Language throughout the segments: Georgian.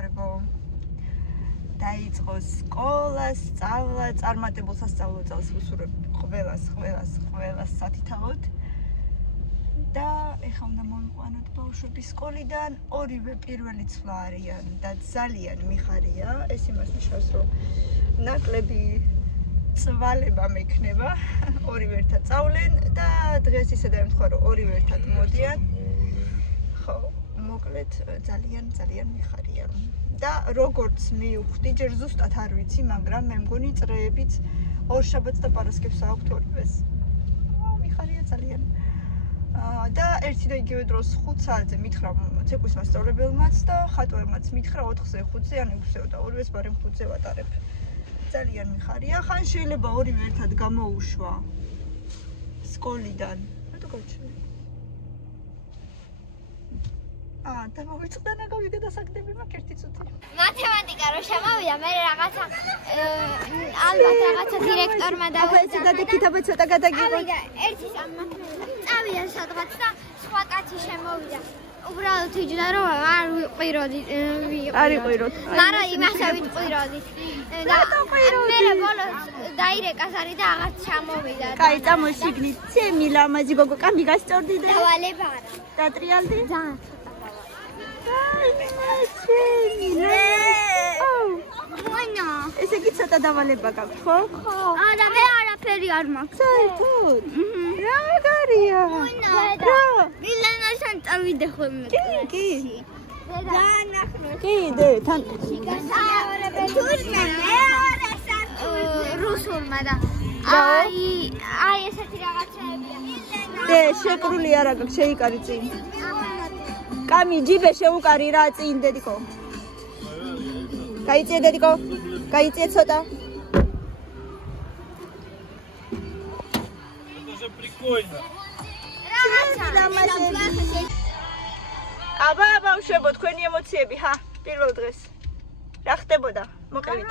მეგობრებო. დაიწყო სკოლა, სწავლა, წარმატებულ სასწავლო წელს ვუსურვებ ყველას სათითაოდ. და ეხლა უნდა მოვიყვანოთ ბავშვების სკოლიდან, ორივე პირველი ცვლა არიან და ძალიან მიხარია. ეს იმას ნიშნავს, რომ ნაკლები წვალება მექნება, ორივე ერთად წავლენ და დღეს ისე დაემთხვა, რომ ორივე ერთად მოდიან. ხო, მოკლედ ძალიან მიხარია. და როგორც მივხვდი, ჯერ ზუსტად არ ვიცი, მაგრამ მე მგონი წრეებიც ორშაბათს და პარასკევს აქვთ ორივეს. მიხარია ძალიან. და ერთი და იგივე დროს 5 საათზე მითხრა ცეკვის მასწავლებელმაც და ხატვერმაც მითხრა 4-ზე 5-ზე ან 6-ზეო და ორივეს ბარემ 5-ზე ვატარებ. ძალიან მიხარია. ხან შეიძლება ორივე ერთად გამოუშვა სკოლიდან. რატო გაჩვენე? და მოვიწყდა ნაგავი გადასაგდები მაქვს ერთი წუთი. მათემატიკა რო შემოვიდა, მე რაღაცა ალბათ რაღაცა დირექტორმა დავეცი გადაკით, აბა ცოტა გადაგიღო. ერთი წავიდა სადღაც და სხვა კაცი შემოვიდა. უბრალოდ იჯდა რომ არ ვიყვიროდი. არ იყვიროთ. მაგრამ იმასე ვიტყვიროდით. და მე ბოლოს დაირეკა სარი და აღარ ჩამოვიდა. კაი, წამოშიგნით. ცემი ლამაზი გოგო, კამი გასწორდი და დავალება არა. დატრიალდი? ძალიან. ვანა. ესე იგი ცოტა დავალება გაქვს, ხო? ხო. არა, მე არაფერი არ მაქვს. საერთოდ? რა მაგარია? რა? მილანასთან წავიდე ხოლმე. კი. ძალიან ახლოს. კიდე, თან. თურმე მეორე სართულზე. რუსულმა და აი ესეთი რაღაცაებია. შეკრული არა გაქვს, შეიკარი წინ. კამი ჯიბე შეუკარი რა წინ დედიკო. გაიწიე დედიკო. გაიწიე ცოტა. აბა ბავშვებო, თქვენი ემოციები, პირველ დღეს. რა ხდებოდა? მოკევით.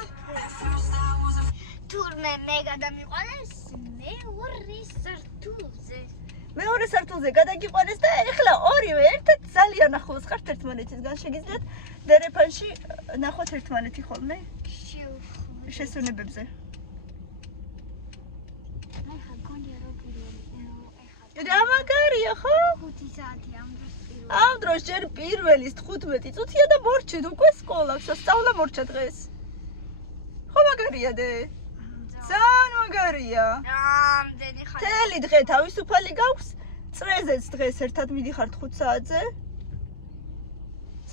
თურმე მე გადამიყვანეს მეორე სართულზე. მეორე სართულზე გადაგიყვანეს და ეხლა ორივე ერთად ძალიან ახლოს ხართ ერთმანეთისგან. შეგიძლიათ დერეფანში ნახოთ ერთმანეთი ხოლმე? შესუნებებზე. რა მაგარია, ხო? 5 საათი ამ დროს პირველ. ამ დროს ჯერ პირველის 15 წუთია და მორჩეთ უკვე სკოლა. სწავლა მორჩა დღეს. ხო მაგარია დე? ძალიან მაგარია. რამდენი ხანი? მთელი დღე თავისუფალი გაქვს. წრეზეც დღეს ერთად მიდიხართ 5 საათზე.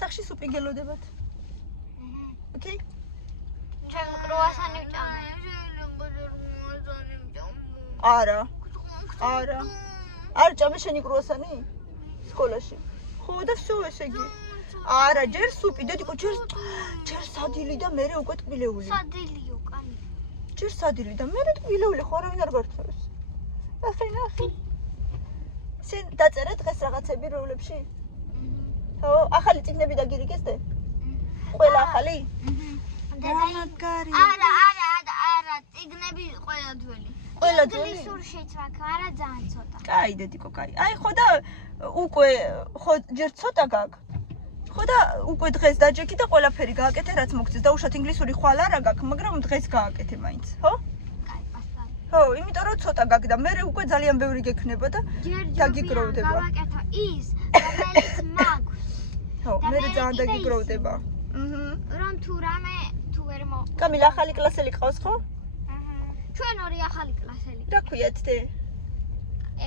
სახში სუპი გელოდებათ. ოკეი? ჩემ კრუასანი ვჭამე. არა. არ ჭამე შენი კრუასანი? სკოლაში. ხო და всё ესე იგი. არა, ჯერ სუპი, დედიკო, ჯერ სადილი და მერე უკვე ტკბილეული. სადილიო, კანი. ჯერ სადილი და მერე ტკბილეული, ხო არავინ არ გართმევს. ნახე. სენ დაწერე დღეს რაღაცები როვლებში? ხო, ახალი წიგნები დაგირიგეს დე? ყველა ახალი? მაგარი. არა, წიგნები ყველა ძველი. ყველა ძველი? ინგლისურშიც მაქვს, არა ძალიან ცოტა. კაი, დედიკო, კაი. აი ხო და უკვე ხო ჯერ ცოტა გაქვს. ხო და უკვე დღეს დაჯექი და ყველაფერი გააკეთე, რაც მოგწეს. დაუშვათ ინგლისური ხვალ არა გაქვს, მაგრამ დღეს გააკეთე მაინც, ხო? კაი, პასტა. ხო, იმიტომ რომ ცოტა გაქვს და მე უკვე ძალიან ბევრი გექნება და დაგიგროვდება. გავაკეთო ის, რომელიც მაქვს. ხო, მე ძალიან დაგიგროვდება. რომ თუ რამე თუ ვერ მო. კამილა ახალი კლასელი ყავს, ხო? ჩვენ ორი ახალი კლასელი. რა ქვიათ დე?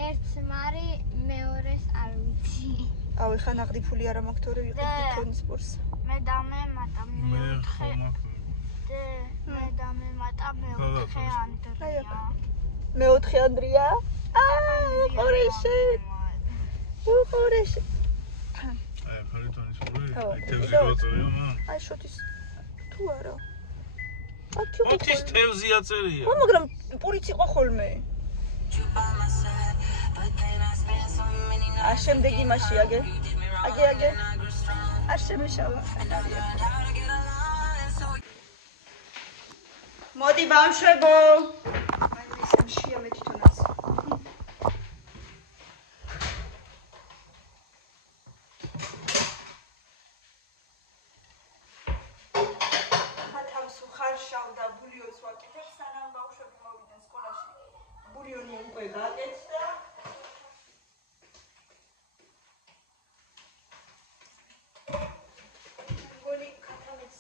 ერთს მარი, მეორეს არ ვიცი. აუ, ეხა ნაღდიფული არა მაქვს თორე ვიყიდ თონის სპორტს. მე დამემატა მეოთხე. მე დამემატა მეოთხე ანდრია. მეოთხე ანდრია? უყურეში. ხარიტონის პური, თევზი აწერია მან. აი შოთის თუ არა. ათის თევზი აწერია. ხო, მაგრამ პურიც იყო ხოლმე. შემდეგი მასში აგე. არ შემეშალა. მოდი ბავშვებო. აი ეს შემშია თვითონაც. უკვე გაკეთდა. გოლი ქათამის.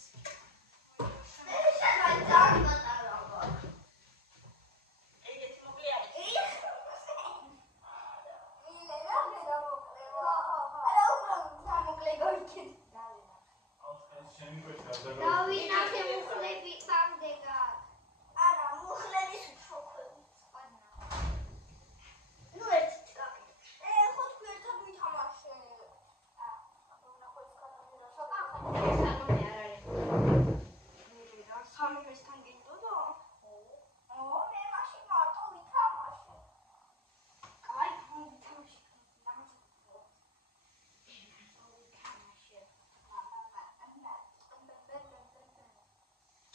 ეგეთი მოკლე არის. დავინახე მუხლები სამდეგად. არა, მუხლების შოქები. ნუ ერთი წაკი. ხო თქვი ერთად ვითამაშე. ნახო ეს კადრები რა საკახა. სანომე არ არის. მე რა სანომესთან გინდოდა? მე მაშინ მარტო ვითამაშე. კაი, ვითამაშე.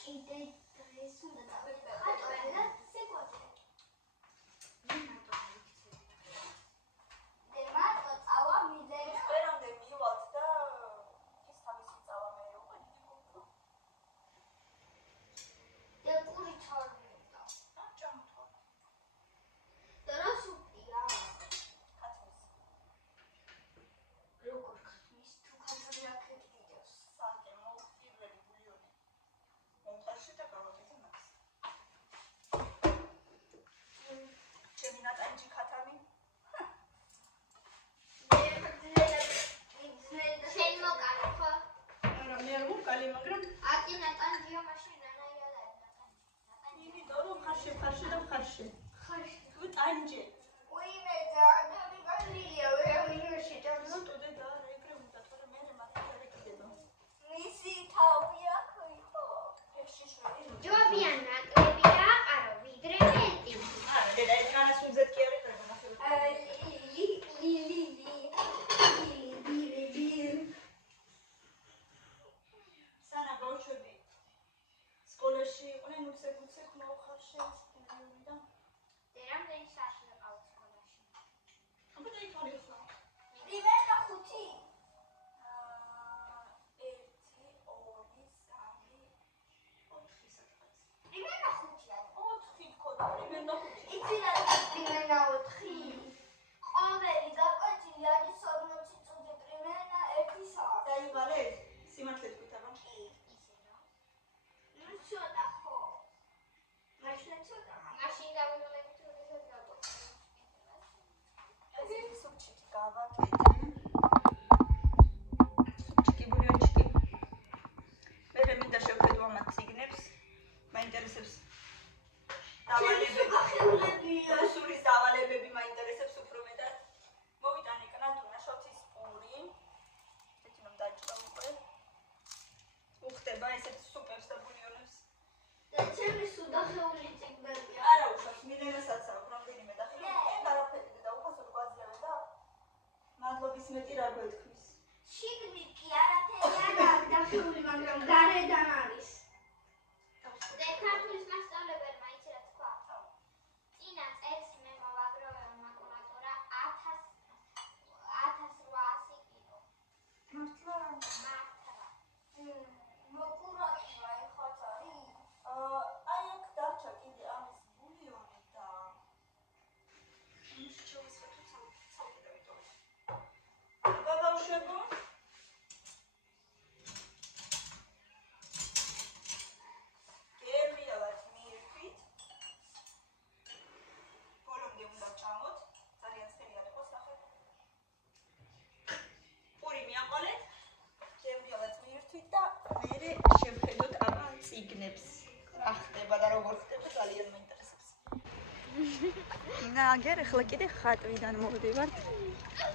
კიდე დღეს უნდა დავიხატო და სეკვოთე. დემატო წავა მიდერი. სპერამდე მივალთ და ის თავისი წავა მე უკვე გიქონდა. და პური ჩარდა. აჭამთო. და რა სუპია? ქათმის. როგორ ხმის თუ ქათმი აქეთ დიდოს. სანტე მოვხიბლები ბულიონი. მომხარში და გავაკეთე მას. ჩემი ნატანჯი ქათამი. შენ მოკალე ხო? არა, მე არ მოვკალი, მაგრამ აკი ნატანჯია მაშინ რანაირად არის ნატანჯი. იმიტომ რომ ხარში და ხარში. ხარში. თუ ტანჯე. უიმე და მიგალია ვერავინოში და ნოტოდე და ეგრე უნდა თორე მე მათი არ ეკიდება. მისი თავი აქ იყო. ფეში შველი. ჯობიან ნაკლები აყარო ვიდრე მეტი. არა, დედა ეს განას უზეთ კი არის და ნახე. სანა ბავშვები სკოლაში იყვნენ უცე ხმაუხარში სტუდიური და რამდენი საათი გაყავთ სკოლაში? აბა დაიწყო. იმენა 5. 1 2 3 4 სადღაც. იმენა 5 არის. 4 თქო, იმენა 5. იცი რა იმენა 4. ყოველი დაკვეთილი არის 40 წუთი პრიმენა 1 საათი. დაივალეთ? სიმართლე თქვით აბა. ისე რა. ნუ ცოტა ხო. მაშინ ცოტა. მაშინ დავივალებ თუ როდესაც გავყო. ეს სუპჩიკი გავაკეთე. სუპჩიკი ბულიონჩიკი. მე მინდა შევხედო ამათ ციგნებს. მაინტერესებს. ახეულებია. სულის დავალებები მაინტერესებს უფრო მეტად. მოვიტანე კნატუნა შოთის პური. ესეთი რომ დაჭრა უკვე. უხდება ესეთ სუპებს და ბულიონებს. და ჩემი სუდახეული ციგნებია. არა უშავს, მილენასაც აქვს რამდენიმე და ხელი. ეგ არაფერი და უხასოდ გვაძლევენ და მადლობის მეტი რა გვეთქმის. შიგნით კი არაფერი არ დახეული, მაგრამ გარედან არის. და ქართულის მასწავლებელმა იცი რა თქვა? წინა წელს მე მოვაგროვე მაკულატურა 1800 კილო. მართლა? მართლა. მოკურატურა ეხაც არის? აი აქ დარჩა კიდე ამის ბულიონი და ის შევისვეთო ცალკე დავიტოვე. ბაბაუშებო გემრიალად მიირთვით. ბოლომდე უნდა ჩამოთ. ძალიან ცხელია იყოს ნახეთ. პური მიაყოლეთ. გემრიალად მიირთვით და მერე შევხედოთ აბა ციგნებს. რა ხდება და როგორ ხდება ძალიან მაინტერესებს. ნაგერ ახლა კიდე ხატვიდან მოვდივართ.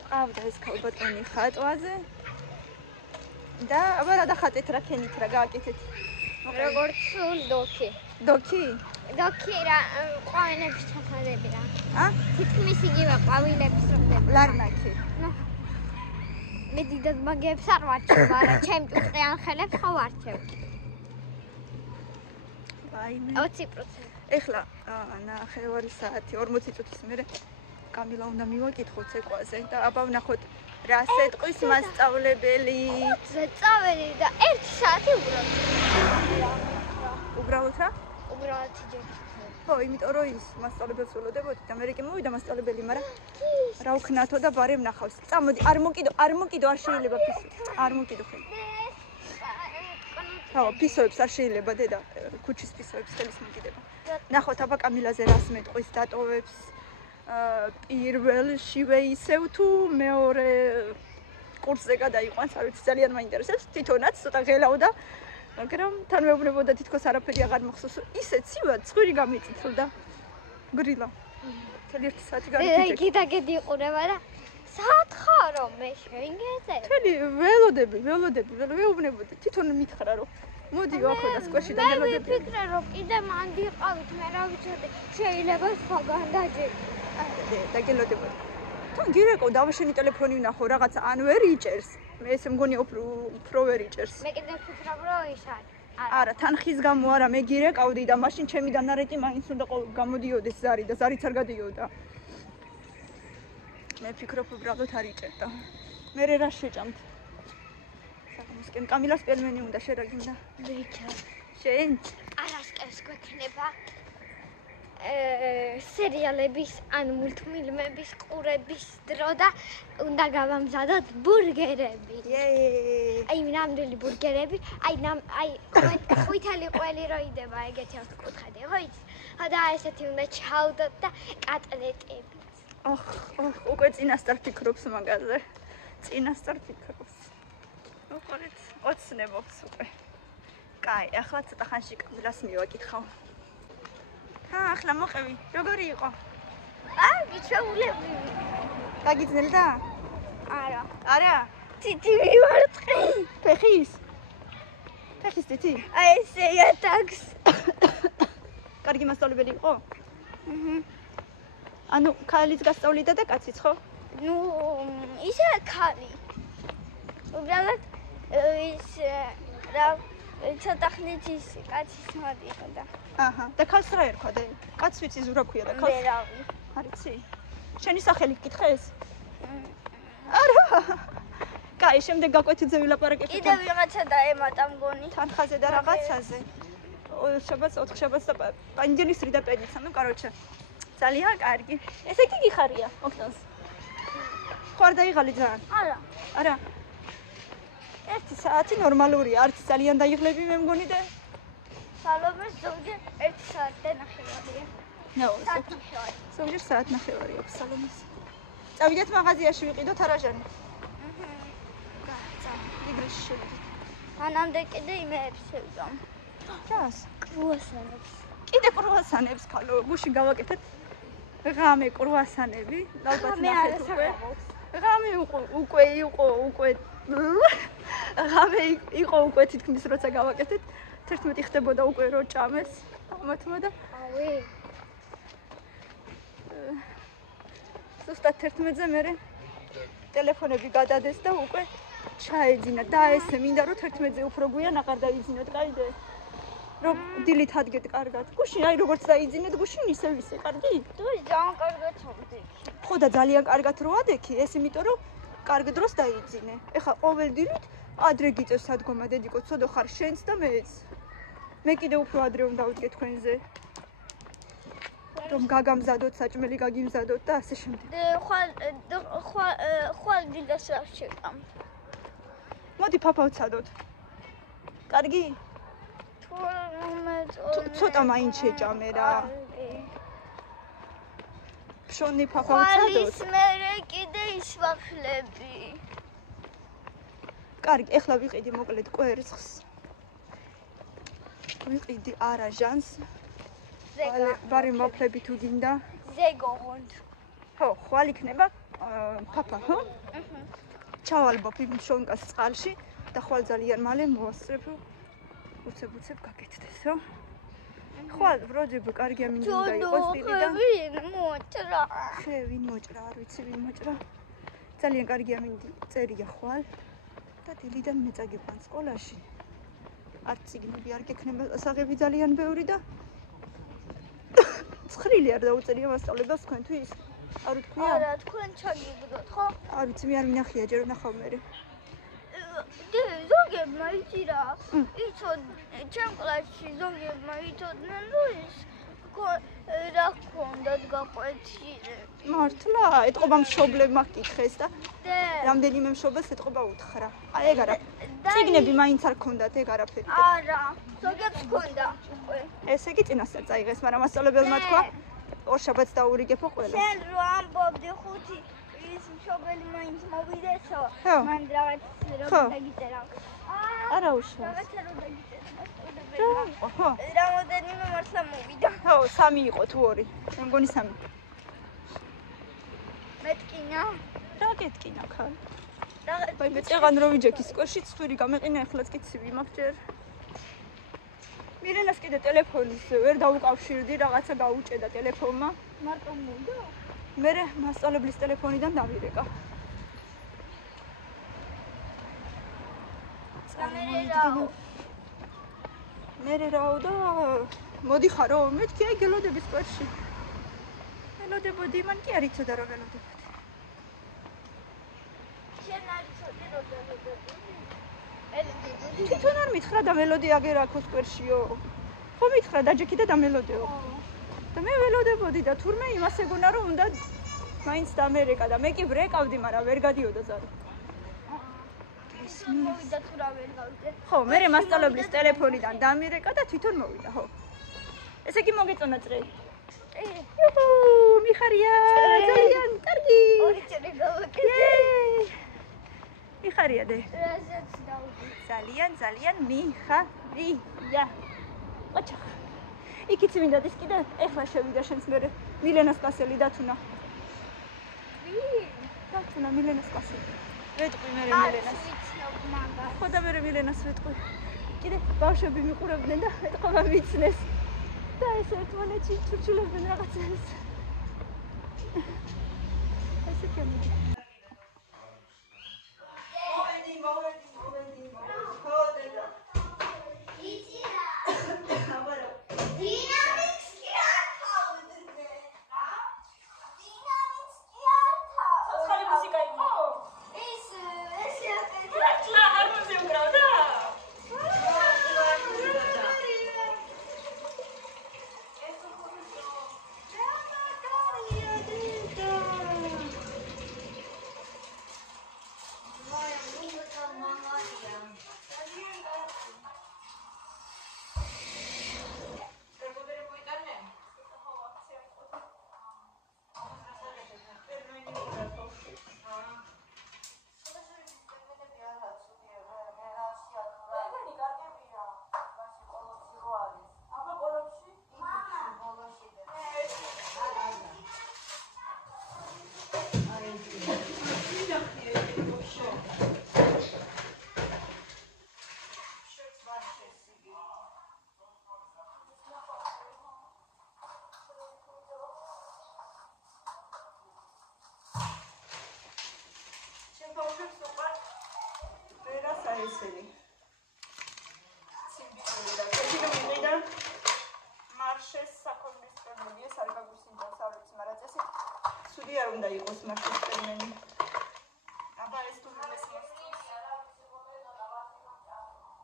ყავდა ეს ქალბატონი ხატვაზე. და აბა რა დახატეთ რა ქენით რა გააკეთეთ. როგორც დოქი. დოქი? დოქი რა ყვავილების ჩაფარები რა. თითქმის იგივე ყვავილების რომდები. ლარნაკი. მე დიდად მაგებს არ ვარჩევ, მაგრამ ჩემ ტუყიან ხელებს ხო ვარჩევ. ვაიმე. 20%. ეხლა ნახევარი საათი 40 წუთის მერე კამილა უნდა მივაკითხო ცეკვაზე და აბა ვნახოთ რა სეტყვის მასწავლებელი. წავედი და 1 საათი უბრალოდ. უბრალოდ რა? უბრალოდ ჯერ. ხო, იმიტომ რომ ის მასწავლებელს ველოდებოდი და მე კი მოვიდა მასწავლებელი, მაგრამ რა ვქნათო და ბარე ვნახავს. წამოდი, არ მოკიდო, არ შეიძლება ფისო. არ მოკიდო ხე. ხო, ფისოებს არ შეიძლება დედა, ქუჩის ფისოებს ხელის მოკიდება. ნახოთ აბა კამილაზე რას მეტყვის დატოვებს. პირველშივე ისევ თუ მეორე კურსზე გადაიყვანს, არ ვიცი, ძალიან მაინტერესებს. თვითონაც ცოტა ღელავდა, მაგრამ თან მეუბნებოდა თითქოს არაფერი აღარ მოხსოვს. ისე ცივად ცხვირი გამიწითლდა. გრილა. თელი 1 საათი განიჭი. კიდაგედი იყურება და საათ ხარო მე შენგეზე. თელი ველოდები, მეუბნებოდა თვითონ მითხრა რომ მოდიო ახლა და სკვეში და ველოდები. მე ვიფიქრე რომ კიდე მანდი ყავით, მე რა ვიცოდი, შეიძლება სხვაგან დაჯერ. და გელოდებოდი. თან გირეკო დავშენი ტელეფონი ვნახო რაღაცა ან ვერ იჭერს. მე ესე მგონი უფრო ვერ იჭერს. მე კიდე ვფიქრობ რომ ის არის. არა, თან ხის გამო არა, მე გირეკავდი და მაშინ ჩემი დანარეტი მაინც უნდა გამოდიოდეს ზარი და ზარიც არ გადიოდა. მე ვფიქრობ უბრალოდ არ იჭერდა. მე რა შეჭამთ? საკმოსკენ კამილას პელმენი უნდა შერაგინდა. ვიჩა. შენ? არასკევს გვექნება სერიალების ან მულტფილმების ყურების დრო და უნდა გავამზადოთ ბურგერები. აი ნამდვილი ბურგერები, აი ყვითელი ყველი რო იდება ეგეთი ოთხკუთხედი, ხო იცი? და ესეთი უნდა ჩავდოთ და კატლეტები. ოხ, უკვე წინასწარ ფიქრობს მაგაზე. წინასწარ ფიქრობს. უყურეთ, ოცნებობს უკვე. კაი, ახლა ცოტა ხანში კამილას მივაკითხავ. ახლა მოყევი, როგორი იყო? გიჩვეულებრივი. გაგიძნელდა? არა. არა? თითი მივარტყი. ფეხის? ფეხის თითი? აი ესე იატაკს. კარგი მასწავლებელი იყო? ანუ ქალიც გასწავლიდა და კაციც ხო? ნუ ისე ქალი. უბრალოდ ის რა ცოტა ხნით ის კაცის მოდიოდა. აჰა, და ქალს რა ერქვა და კაცს ვიცი ზურა ქვია და ქალს. ვერავი. არიცი? შენი სახელი გკითხეს? არა. კაი, შემდეგ გაკვეთილზე ვილაპარაკებთ. კიდე ვიღაცა დაემატა მგონი. თანხაზე და რაღაცაზე. შაბათს, 4 შაბათს და პანჯელის რიდა პედიცა, ну, короче. ძალიან კარგი. ესე იგი გიხარია, ოქტონს. ხო არ დაიღალი ძალიან? არა. არა. 1 საათი ნორმალურია, არც ძალიან დაიღლები მე მგონი და სალომეს ზოგჯერ 1 საათი და ნახევარია. საათნახევარი. ზოგჯერ საათნახევარი აქვს სალომეს. წავიდეთ მაღაზიაში ვიყიდოთ არაჟანი. იგრეში შევიდეთ. მანამდე კიდე იმეებს შევძამ. რას? კრუასანებს. კიდე კრუასანებს ქალო, გუში გავაკეთეთ. ღამე კრუასანები, ალბათ ნახეთ უკვე. ღამე უკვე იყო ღამე იყო უკვე თითქმის როცა გავაკეთეთ. 11 ხდებოდა უკვე რო ჭამეს ამათმა და ავი. ზუსტად 11-ზე მერე ტელეფონები გადადეს და უკვე ჩაეძინა და ესე მინდა რომ 11-ზე უფრო გვიან აღარ დაიძინოთ, გაიდე? რომ დილით ადგეთ კარგად. გუშინ აი როგორც დაიძინეთ, გუშინ ისევ კარგი? თუ ძალიან კარგად ჩავდი. ხო და ძალიან კარგად რო ადექი, ეს იმიტომ რომ კარგ დროს დაიძინე. ეხლა ყოველ დილით ადრე გიწევს სადგომა დედიკო, ცოდო ხარ შენც და მეც. მე კიდე უფრო ადრე უნდა ვდგე თქვენზე. რომ გაგამზადოთ, საჭმელი გაგიმზადოთ და ასე შემდეგ. ხვალ დილას რა შეკამ. მოდი ფაფა ვცადოთ. კარგი? ცოტა მაინც შეჭამე რა. ფშონი ფაფა ვცადოთ. ხვალის მერე კიდე ისვახლები. კარგი, ეხლა ვიყიდი მოკლედ კვერცხს. ვიყიდი არაჟანს. ბარი მოფლები თუ გინდა. ზეგოღონდ. ხო, ხვალ იქნება ფაფა, ხო? ჩავალბობ იმ შონკას წყალში და ხვალ ძალიან მალე მოვასწრებ. უცებ გაკეთდეს, ხო? ხვალ ბროჯები კარგია მინდა იყოს დილიდან. ვინ მოჭრა? ვინ მოჭრა, არ ვიცი ვინ მოჭრა. ძალიან კარგია მინდა წერია ხვალ და დილიდან მეწაგებან სკოლაში. არც ციგნები არ გექნება, ასაღები ძალიან ბევრი და ცხრილი არ დაუწერია მასწავლებლებს თქვენთვის. არ ვთქვია? არა, თქვენ ჩაგიგდოთ, ხო? არ ვიცი, მე არ მინახია ჯერ ვნახავ მე. ზოგებმა იცი რა. იცოდ ჩემ კლასში ზოგებმა იცოდნენ რომ ის რა გქონდათ გაყვეთილი. მართლა, ეთყობა მშობლებმა გკითხეს და რამდენიმე მშობელს ეთყობა უთხრა. აი ეგ არა. წიგნები მაინც არ გქონდათ ეგ არაფერი. არა, ზოგადად გქონდა. ესე იგი წინასწარ წაიღეს, მაგრამ მასწავლებელმა თქვა ორშაბათს დაურიგებო ყველას. შენ რო ამბობდი ხუთი ის მშობელი მაინც მოვიდესო. მან რაღაც რო დაგიწერა. არა უშავს. რაღაცა რო დაგიწერა. ხო. რამოდენიმე მართლა მოვიდა. ხო, 3 იყო თუ 2. მე მგონი 3. მეტკინა. რა გეტკინა ხან? ვაი მე წეღან რო ვიჯექი სკვერში ცხვირი გამეყინა ეხლაც კი ცივი მაქვს ჯერ. მირენას კიდე ტელეფონის ვერ დაუკავშირდი, რაღაცა გაუჭედა ტელეფონმა. მარტო მოვიდა? მე მასწავლებლის ტელეფონიდან დავირეკა. მე რაო და მოდიხარო, მეთქი აი გელოდები სკვერში. ველოდებოდი, მან კი არ იცოდა რომ ველოდებოდი. შენ არ იცოდი რომ ველოდებოდი? თვითონ არ მითხრა და მელოდი აგერ აქო სკვერშიო. ხო მითხრა დაჯექი და დამელოდეო. და მე ველოდებოდი და თურმე იმას ეგონა რომ უნდა მაინც დამერეკა და მე კი ვრეკავდი, მაგრამ ვერ გადიოდა ზარი. მოვიდა თუ რა ვერ გავიდე. ხო, მე მასწავლებლის ტელეფონიდან დამირეკა და თვითონ მოვიდა, ხო. ესე იგი მოგეწონა წრეი. იუჰუ, მიხარია, ძალიან კარგი. ორი წელი გავაკეთე. მიხარია დე. რაზეც დავდი. ძალიან მიხარია. ოჩახ. იქიც მინდა დის კიდე ეხლა შევიდა შენს მე მილენას კასელი დათუნა. დათუნა მილენას კასელი. ვეტყვი მე მილენას. ხო და მე მილენას ვეტყვი. კიდე ბავშვები მიყურებდნენ და ეთყობა მიცნეს. და ეს ერთმანეთში ჩურჩულებდნენ რაღაცას. ესე კემი. მოვედი. ხო დედა. იცი რა. აბარო. დინამიკს კი არ თავდე. დინამიკს კი არ თავ. ცოცხალი მუსიკა იყო? ეს აკეთე. რა ჰარმონზე უკრავდა? ესენი. სიმბოლური და კიდევ მიყიდა მარშეს საქონლის ტერმინი, ეს არ გაგვისინდა საუბრიც, მაგრამ წესი ცუდი არ უნდა იყოს მარშეს ტერმინი. აბა ეს თუ მეს მოსწონს.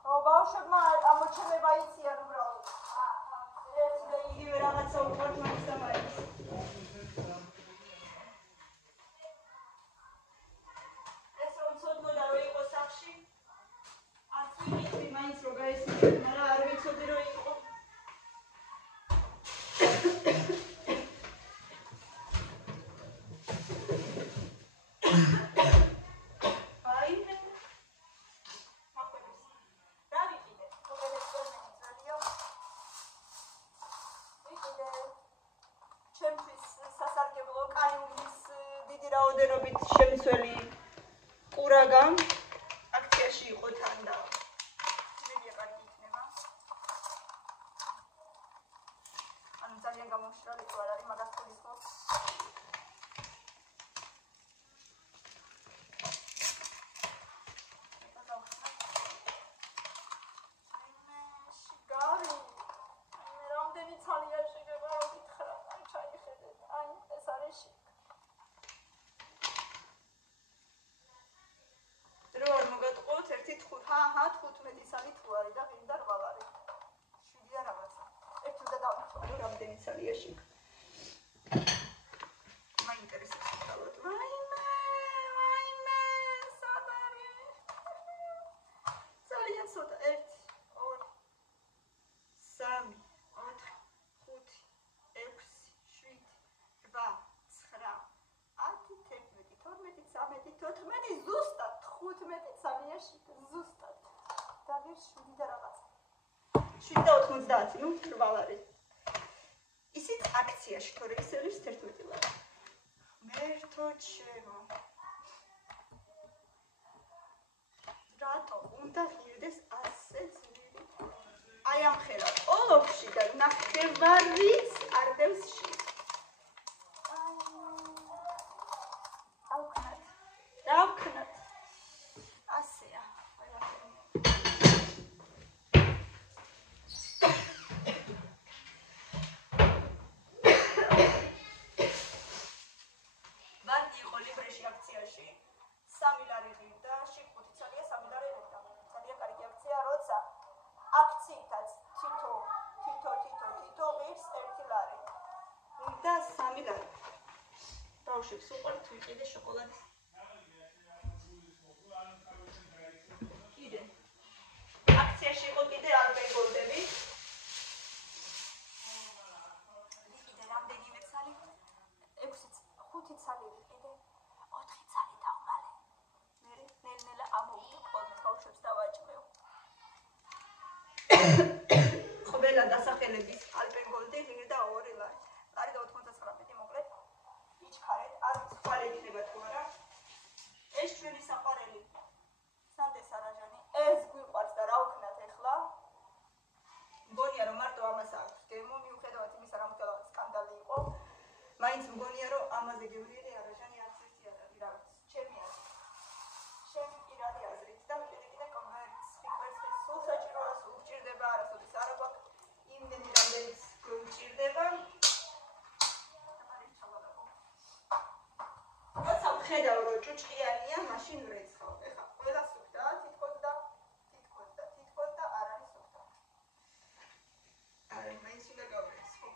ო ბავშვებმა ამოჩენება იციან უბრალოდ. ეს და იგივე რაღაცა უყვართ მაინც და მაინც. მაინც რო გაესმის, მაგრამ არ ვიცოდი რომ იყო. აი მე. მახვედის. რა ვიყიდე? რომელიც წერმენი ძალიან. ვიყიდე. ჩემთვის სასარგებლო კალიუმის დიდი რაოდენობით შემცველი კურაგა აქციაში იყო თან და ძალიან გამომშრალი თუ არ არის მაგას თulis ხო? შიგარი. მე რამდენი ცალია შეგება რომ გითხრა, აი ჩაიხედეთ. აი ეს არის შიგ. აკციაში ზუსტად დაგერ 7 და რაღაც. 7.90, ну, რბალ არის. ისიც აქციაში, თორე ისევის 11 ლარი. მერთო ჩემო. რატო უნდა ღირდეს ასე ძლიერი? აი ამ ხელა ყოლოფში და ნახევარიც არ დევს ში. დავქნათ. ასეა, ყველაფერი. ვარდი იყო ლიბრეში აქციაში 3 ლარი ღირდა, შეგხვით ცალია 3 ლარი ღირდა. ძალიან კარგი აქცია, როცა აქციითაც თითო ღირს 1 ლარი. და 3 ლარი. ბავშვებს უყვართ ვიყიდე შოკოლადის. აქციაში იყო კიდე ალპენგოლდები. ვიყიდე რამდენიმე ცალი? 5 ცალი ვიყიდე. 4 ცალი დავმალე. მე ნელ-ნელა ამოვიდა ხოლმე ბავშვებს დავაჭმევ. ყველა დასახელების ალპენგოლდი ღირდა 2 ლარი. ლარი და 99 მოკლედ. იჩქარეთ, არ ხვალე იქნება თუ არა. ეს ჩვენი საყვარელი სანდეს არაჟანი. ეს გვიყვარს და რა ვქნათ ახლა? მგონია რომ მარტო ამას აქვს გემო, მიუხედავად იმისა, რომ რაღაც სკანდალი იყო. მაინც მგონია რომ ამაზე გემრიელი არაჟანი არც ერთი არ არის, რაღაც ჩემი აზრით. ჩემი პირადი აზრით და ვიყიდე კიდე კონვერტს, ფიკვერს სულ საჭიროა, სულ გჭირდება, არასოდეს არ აქვს იმდენი რამდენიც გჭირდება. როცა ვხედავ რომ ჭუჭყიანია, მაშინ ვრეცხავ. ეხლა ყველა სუფთა თითქოს და არ არის სუფთა. არა, მაინც უნდა გავრეცხო.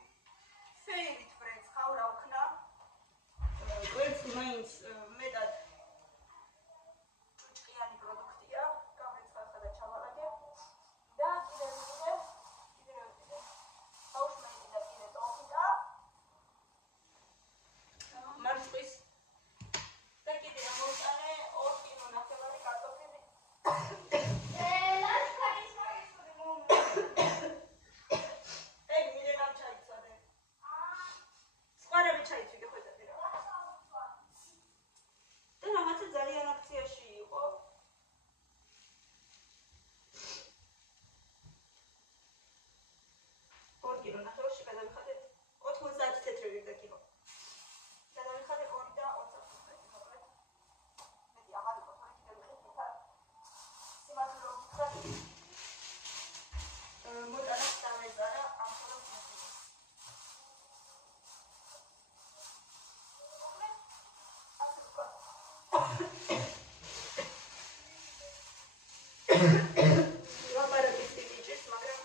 ფეირით ვრეცხავ, რა ვქნა? კვერცხი მაინც მეტად ჭუჭყიანი პროდუქტია, გავრეცხავ ხა და ჩავალაგე. და კიდევ ბავშვმა იყიდა კიდე ტოხი და მარწყვის და კიდე მოვიტანე 2 კილო ნახევარი კარტოფილი. ეგ მილენამ ჩაიცვალე. სხვა რამე ჩაიცვიდე ხვედები რა. და რაღაცა ძალიან აქციაში იყო. კილო ნახევარში გადავიხადე 90 თეთრი ვირდა კილო. გადავიხადე 2 და 25 მოკლედ. მეტი აღარ იყო, თორე კიდევ ვიხდი ხარ. სიმართლე ვთქვათ. მოტანაც დამეწარა ამ ხოლოს მეტი. მოკლედ ასე ვთქვათ. ლაპარაკის ტიპიჭის, მაგრამ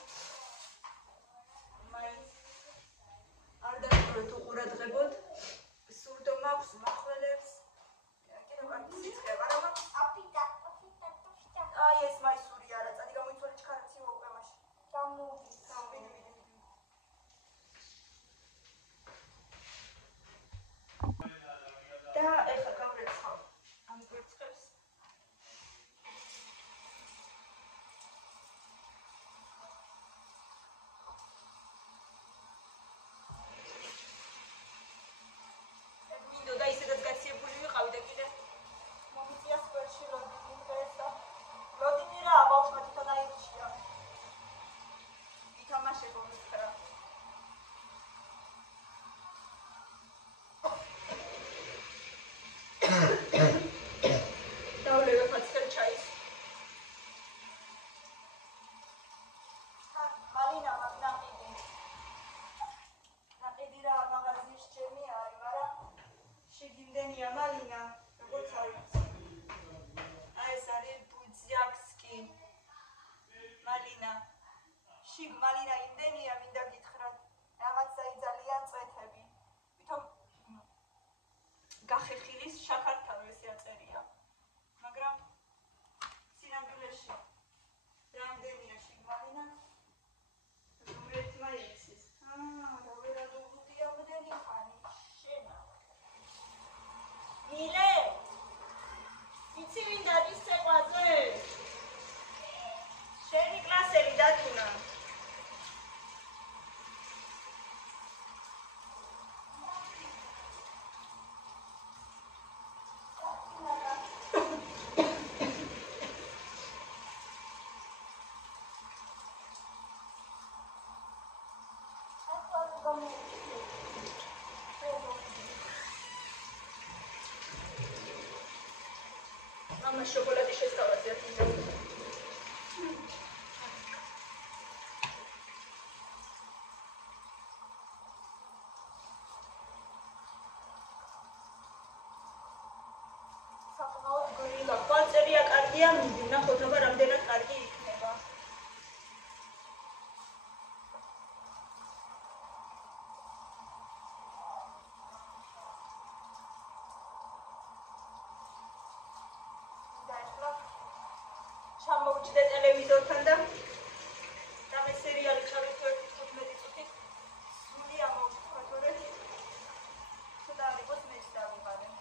არ დაგვრეთ უყურადღებოდ. სურდო მაქვს მახველებს. კიდევ კარგი სიცხე აღარა მაქვს. აპიტა. აი ეს მაისური არა, წადი გამოიცვალე ჩქარაცი უკვე მაშინ. გამოვიდი. და ეხლა გავრეცხავ ამ კვერცხებს. მინდოდა ისედაც გაციებული ვიყავი და კიდე მომიწია სკვერში როდინი დღეს და როდინი რა ბავშვმა თვითონ აირჩია. ითამაშებო მითხრა. დავლევ ფაცკერ ჩაის. მალინა მაგნაყიდი. ნაყიდი რა მაღაზიის ჩემი არის, მაგრამ შეგიმდენია მალინა, როგორც არის. აი ეს არის ბუძიაკსკი. მალინა. შიგ მალინა იმდენია, მინდა გითხრათ. რაღაცა ძალიან წვეთები. ვითომ გახეხილის შაქართან ესე აწერია. მაგრამ სინამდვილეში რამდენია შიგ მალინა? რომერტმა იცის. რა ვერა დუღუტი ამდენი ხანი შენა. მილე იცი ვინ დადის ცეკვაზე? Mama șocolade შესწავლა ზეთინა. საკმაოდ გრილა. კვარწერია კარგია, მიდი ნახოთ აბა რამდენად კარგი იქნება. ჩამოვჭდე ტელევიზორთან და მე სერიალი ჩავიწვევ 15 წუთით. სული ამოვთქვათ, რომ ცოტა არ იყოს მეც დავიღალე.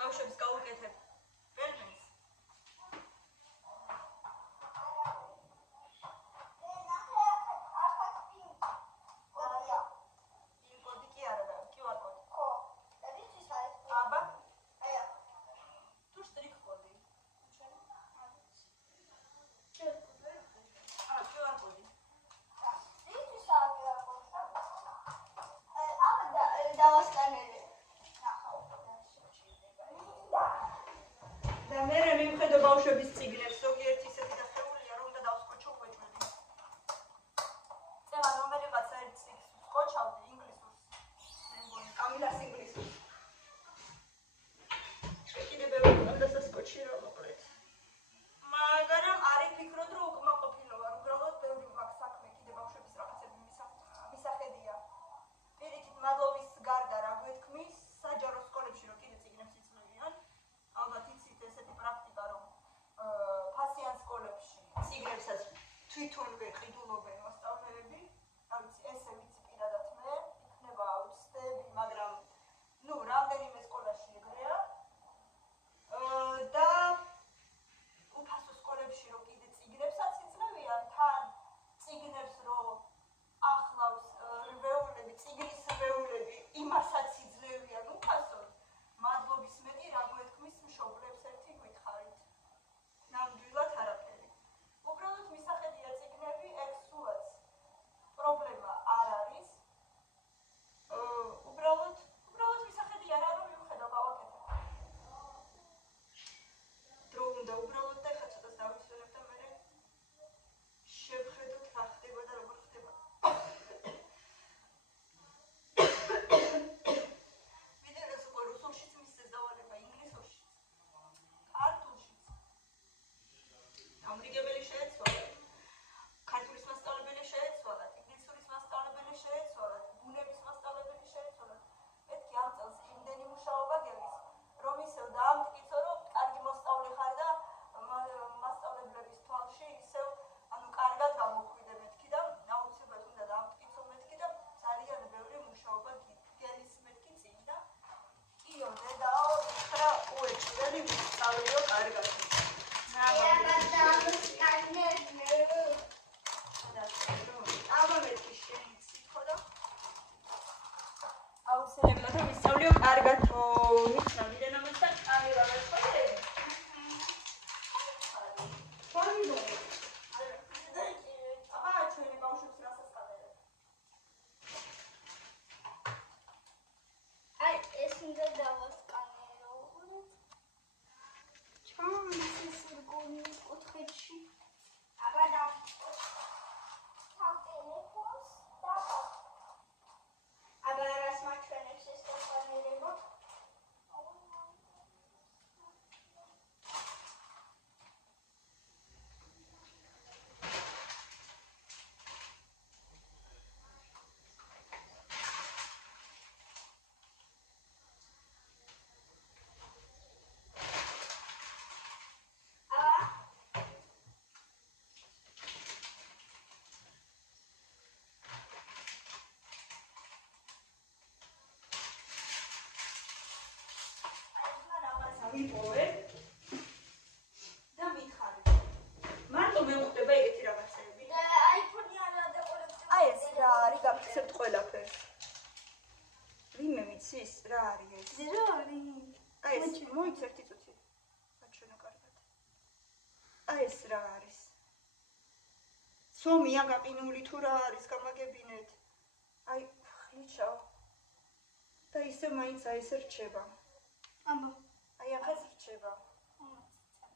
ბავშვებს გავუკეთებ პერმენს. კოდი კი არა და QR კოდი. ხო. და ვიცი საერთოდ. აბა, აია. თუ შტრიქ კოდი. QR კოდი. ვიცი საერთოდ. აბა დავასკანერე. და მე მივხედო ბავშვების წიგნებს, ზოგიერთი ისეთი დასწრებულია, რომ და დავსკოჩო უეჭველი. წევა რომელიღაცა ერთ წიგნს სკოჩავდი ინგლისურს. მე მგონი კამილას ინგლისურს. კიდე ბევრი უნდა სასკოჩი რა მოკლედ. მაგრამ არ იფიქროთ, რომ უკმაყოფილო ვარ, უბრალოდ ბევრი მაქვს საქმე, კიდე ბავშვების რაღაცები მისახედია. პირიქით მადლობის გარდა რა გვეთქმის, საჯარო სკოლებში რომ კიდე წიგნებს იწვევიან. ალბათ იცით ესეთი პრაქტიკა, რომ ფასიან სკოლებში წიგნებსაც თვითონვე ყიდულობენ მასწავლებლები. რა ვიცი, ესე ვიცი პირადად მე, იქნება აუცდები, მაგრამ ნუ რამდენიმე სკოლაში ეგრეა. და უფასო სკოლებში რომ კიდე წიგნებსაც იძლევიან, თან წიგნებს რომ ახლავს რვეულები, წიგნის რვეულები, იმასაც იძლევიან უფასოდ. მადლობის მეტი რა გვეთქმის მშობლებს ერთი გითხარით. ნამდვილად არაფერი. უბრალოდ მისახედია წიგნები, ეგ სულაც პრობლემა არ არის. უბრალოდ მისახედია რა რომ მივხედავ გავაკეთებ. დრო უნდა უბრალოდ და ხა ცოტას დავისვენებ და მე შევხედოთ რა ხდება და როგორ ხდება. ვიდეოს უკვე რუსულშიც მისცეს დავალება, ინგლისურშიც, ქართულშიც. ამრიგებელი შეეცვალა, ქართულის მასწავლებელი შეეცვალა, ინგლისურის მასწავლებელი შეეცვალა, ბუნების მასწავლებელი შეეცვალა. მეთქი ამ წელს იმდენი მუშაობა გელის, რომ ისევ დაამტკიცო, რომ კარგი მოსწავლე ხარ და მასწავლებლების თვალში ისევ კარგად გამოხვიდე მეთქი და აუცილებლად უნდა დაამტკიცო მეთქი და ძალიან ბევრი მუშაობა გელის მეთქი წინ და კიო დედაო ხრა უეჭველი ვისწავლიო კარგად. აბა მეთქი შენი სიტყვა და აუცილებლად ვისწავლიო კარგად. მიცნავდნენ ამას და კამერა ვეწყობე. ჩვენი ბავშვებს რასაც გადაერევ. აი ეს უნდა დავასკანერო. ჩამ აი ეს რა არის? სომია გაყინული თუ რა არის, გამაგებინეთ. აი, ხლიჩავ. და ისე მაინც აი ესე რჩება. ამბო. აი ახაც რჩება.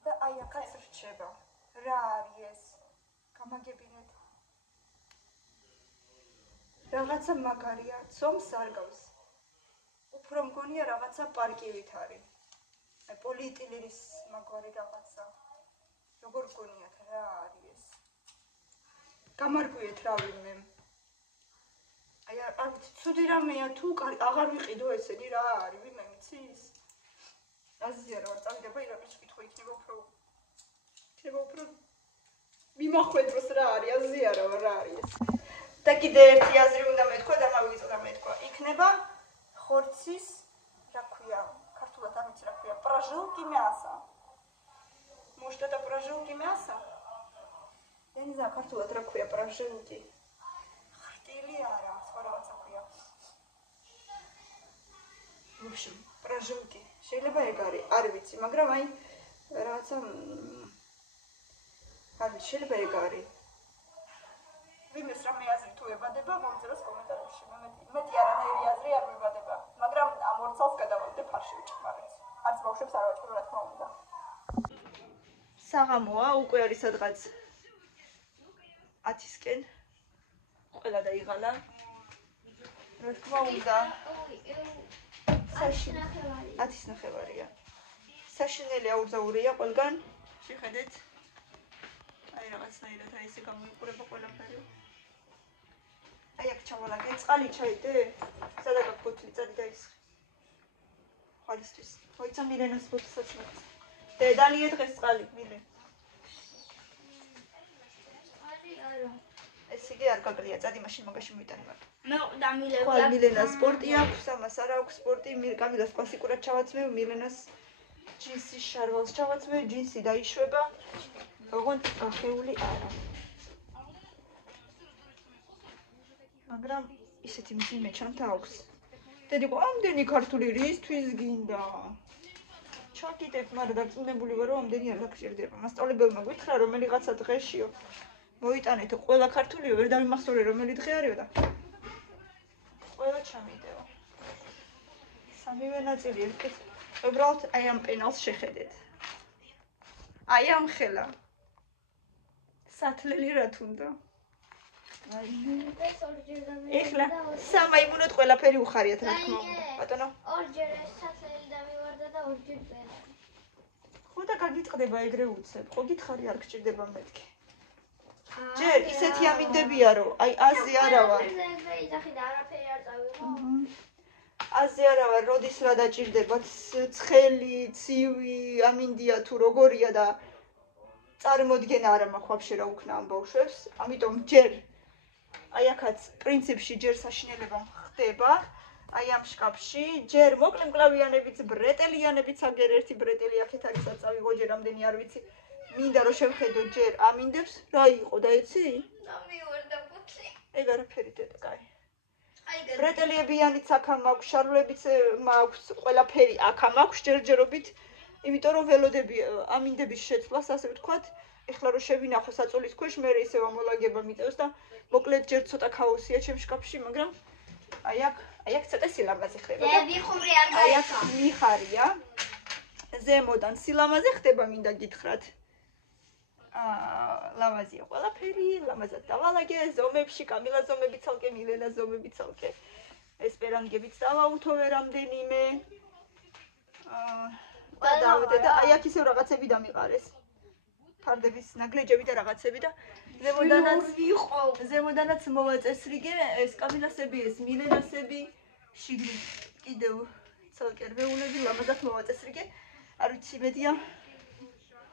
და აი ახაც რჩება. რა არის ეს? გამაგებინეთ. რაღაცა მაგარია, ცომს არ გავს. უფრო მგონია რაღაცა პარკივით არის. აი პოლიეტილენის მაგვარი რაღაცა. როგორ გქონიათ რა არის ეს? გამარკვიეთ რა ვინმე. აი არ ვიცი, ცუდი რამეა თუ აღარ ვიყიდო ესენი რა არის, ვინმე მიცის? აზია რა წავიდება ირაკლი კითხვა იქნება უფრო მიმახვედროს რა არის, აზია რა არის ეს. და კიდე ერთი აზრი უნდა მეთქვა და მოვიწოდა მეთქვა. იქნება ხორცის, რა ქვია, ქართულად არ ვიცი რა ქვია, პრაჟილკი мясо. Может это прожилки мяса? Я не знаю, ქართულად რა ქვია პრაჟილკი. ხტილი არა, სხვა რაღაცა ქვია. В общем, прожилки. შეიძლება ეგ არის, არ ვიცი, მაგრამ აი რაღაცა არ ვიცი, შეიძლება ეგ არის. ვინმეს რამე აზრი თუ ებადება, მომწეროს კომენტარებში. მეტი არანაირი აზრი არ მებადება, მაგრამ ამ ორ წელს გადავიდე ფარში ვიჭმარეთ. არც ბავშვებს არ ვაჭმევ, რა თქმა უნდა. საღამოა, უკვე არის სადღაც 10-ისკენ. ყველა დაიღალა. რა თქმა უნდა. 10:30-ია. საშინელი აუზაურია ყველგან. შეხედეთ. აი რაღაცნაირად აი ესე გამოიყურება ყველაფერი. აი აქ ჩავალაგე, წყალი ჩაიდე. სადა გაქვს ბოთლი, წადი დაისხი. ხალისთვის. მოიცა მილენას ბოთლსაც მოიცა. დედალია დღეს წყალი, მილე. ეს იგი არ გაგლია, წადი მაშინ მაგაში მოიტანი მარტო. მე დამილევ. ხვალ მილენას სპორტი აქვს, ამას არ აქვს სპორტი, კამილას კლასიკურად ჩავაცმევ, მილენას ჯინსის შარვალს ჩავაცმევ, ჯინსი დაიშვება. ოღონდ ახეული არა. მაგრამ ისეთი მძიმე ჩანთა აქვს. დედიკო, ამდენი ქართული რისთვის გინდა? ჩაკიდებ, მაგრამ დარწმუნებული ვარ, რომ ამდენი არ გაგჭირდება. მასწავლებელმა გითხრა, რომელიღაცა დღეშიო მოიტანეთო ყველა ქართულიო, ვერ დავიმახსოვრე რომელი დღე არისო და ყველა ჩამიდეო. სამივე ნაწილი ერთად. უბრალოდ აი ამ პენალს შეხედეთ. აი ამ ხელა. სათლელი რა თუნდა? ეხლა სამაიმუნოდ ყველაფერი უხარიათ რა თქმა უნდა. ბატონო. ორჯერ სათლელი დამივარდა და ორჯერ პენა. ხო და გაგიწყდება ეგრე უცებ. ხო გითხარი არ გჭირდება მეთქი. ჯერ ისეთი ამინდებია რომ აი აზე არა ვარ. იძახი და არაფერი არ წავიღო. აზე არა ვარ, როდის რა დაჭირდებათ, ცხელი, ცივი, ამინდია თუ როგორია და წარმოდგენა არ მაქვს ვაფშე რა უქნა ამ ბავშვებს. ამიტომ ჯერ აი აქაც პრინციპში ჯერ საშინელება ხდება. აი ამ შკაფში ჯერ მოკლე მკლავიანებიც, ბრეტელიანებიც, აგერ ერთი ბრეტელი აქეთ არის აწავიღო ჯერ ამდენი არ ვიცი. მინდა რომ შევხედო ჯერ ამინდებს რა იყო და იცი? დამივარდა ბუთლი. ეგ არაფერი დედა, კაი. ბრეტელიებიანიც აქ მაქვს, შარვლებიც მაქვს, ყველაფერი აქ მაქვს ჯერჯერობით, იმიტომ რომ ველოდები ამინდების შეცვლას, ასე ვთქვათ, ეხლა რომ შევინახო საწოლის ქვეშ, მე ისევ ამოლაგება მიწევს და მოკლედ ჯერ ცოტა ქაოსია ჩემ შკაფში, მაგრამ აი აქ ცოტა სილამაზე ხდება. აი აქ მიხარია. ზემოდან სილამაზე ხდება, მინდა გითხრათ. ლამაზია ყველაფერი, ლამაზად დავალაგე, ზომებში, კამილა ზომები ცალკე, მილენა ზომები ცალკე. ესპერანგებიც დავაუთო ვერამდენიმე. და დავიდე და აი აქ ისევ რაღაცები დამიყარეს. ფარდების ნაგლეჯები და რაღაცები და ზემოდანაც მოვაწესრიგე ეს კამილასები, ეს მილენასები, შიგნით კიდევ ცალკე რვეულები ლამაზად მოვაწესრიგე. არ ვიცი მედია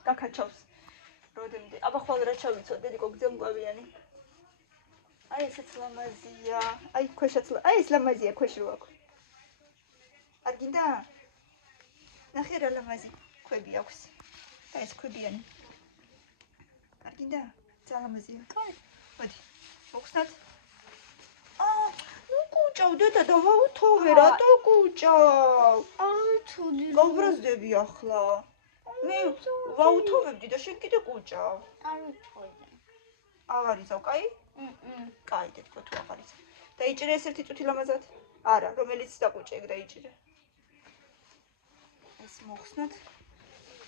გაკაჩავს. როდემდე აბა ხვალ რა ჩავიცოთ დედიკო გძელმგვავიანი. აი ესეც ლამაზია. აი ქვეშაც აი ეს ლამაზია ქვეშ რო აქვს. არ გინდა? ნახე რა ლამაზი ქვები აქვს. და ეს ქვებიანი. არ გინდა? ძალამაზია. კაი. მოდი. მოგხსნათ? ნუ კუჭავ დედა დავაუთოვე რატო კუჭავ? არ ვიცოდი. გაუბრაზდები ახლა. მე ვაუთოვებდი და შენ კიდე კუჭავ. არ ვიცოდი. აღარ იცავ, კაი? კაი, დედიკო თუ აღარ იცავ. დაიჭირე ეს ერთი წუთი ლამაზად? არა, რომელიც დაკუჭე ეგ დაიჭირე. ეს მოხსნათ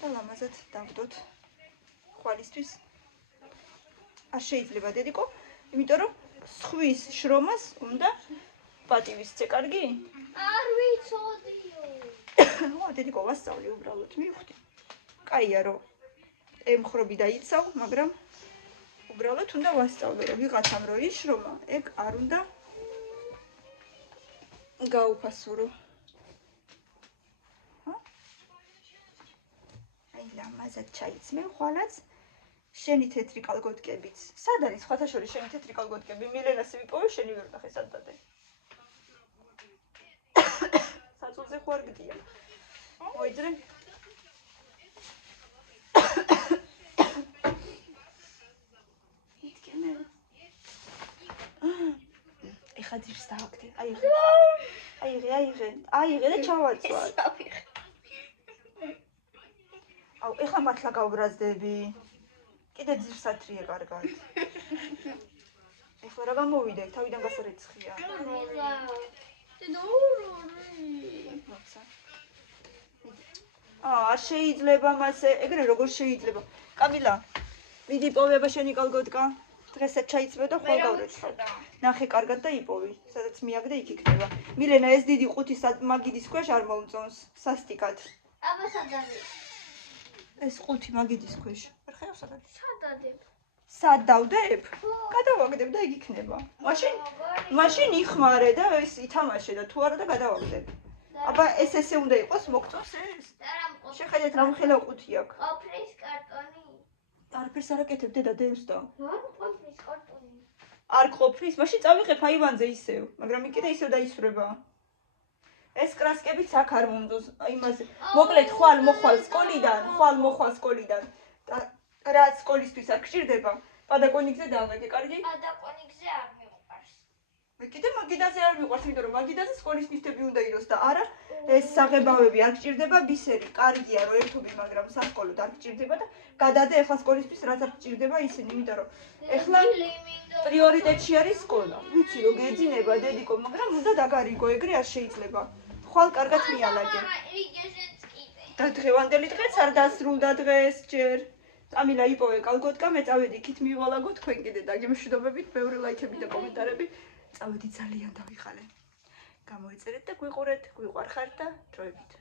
და ლამაზად დავდოთ ხვალისთვის. არ შეიძლება დედიკო, იმიტომ რომ სხვის შრომას უნდა პატივისცე, კარგი? არ ვიცოდიო. ო, დედიკო, ვასწავლი უბრალოდ, მივხვდი. კაია რომ ემხრობი და იცავ, მაგრამ უბრალოდ უნდა ვასწავლო, რომ ვიღაცამ რო იშრომა, ეგ არ უნდა გაუფასურო. აი, ლამაზად ჩაიცმევ ხვალაც. შენი თეთრი კალგოტკებიც. სად არის სხვათა შორის შენი თეთრი კალგოტკები? მილენას ვიპოვე, შენი ვერ ნახე სად დადე. საწოლზე ხო არ გდია. მოიძრე. იტკენე. ეხა ძირს დააგდე. აიღე და ჩავაწვარ. აუ, ეხლა მართლა გავბრაზდები. კიდე ძირს ათრიე კარგად. ეხლა რა გამოვიდე? თავიდან გასარეცხია. მოცა. არ შეიძლება მასე, ეგრე როგორ შეიძლება? კამილა, მიდი იპოვება შენი კალგოტკა. დღესაც ჩაიცმევ და ხვალ გავრეცხავ. ნახე კარგად და იპოვი, სადაც მიაგდე იქ იქნება. მილენა, ეს დიდი ყუთი მაგიდის ქვეშ არ მომწონს, სასტიკად. აბა სად არის? ეს ყუთი მაგიდის ქვეშ. ვერ ხედავ სად არის? სად ადებ? სად დავდებ? გადავაგდებ და იქ იქნება. მაშინ იხმარე და ეს ითამაშე და თუ არა და გადავაგდებ. აბა ეს ესე უნდა იყოს, მოგწონს ეს? შეხედეთ რა მხელა ყუთი აქვს. ყოფრის კარტონი. არაფერს არ აკეთებ დედა დევს და. ყოფრის კარტონი. არ ყოფრის, მაშინ წავიღებ აივანზე ისევ, მაგრამ იქ ისევ დაისვრება. ეს კრასკებიც აქ არ მომწონს, იმაზე. მოკლედ ხვალ მოხვალ სკოლიდან. და რაც სკოლისთვის არ გჭირდება, პადაკონიკზე დავაგე, კარგი? პადაკონიკზე არ მიყვარს. მე კიდე მაგიდაზე არ მიყვარს, იმიტომ რომ მაგიდაზე სკოლის ნივთები უნდა იყოს და არა ეს საღებავები არ გჭირდება, ბისერი კარგია რომ ერთობი, მაგრამ სასკოლოდ არ გჭირდება და გადადე ახლა სკოლისთვის რაც არ გჭირდება ისინი, იმიტომ რომ ახლა პრიორიტეტში არის სკოლა. ვიცი რომ გეძინება დედიკო, მაგრამ უნდა დაგარიგო, ეგრე არ შეიძლება. ხვალ კარგად მიალაგე. და დღევანდელი დღეც არ დასრულდა დღეს ჯერ. კამილა იპოვე კალგოტკა, მე წავედი იქით მივალაგო თქვენ კიდე დაგემშვიდობებით, ბევრი ლაიქები და კომენტარები. წავედი ძალიან დავიხალე. გამოიწერეთ და გვიყურეთ, გვიყვარხართ და დროებით.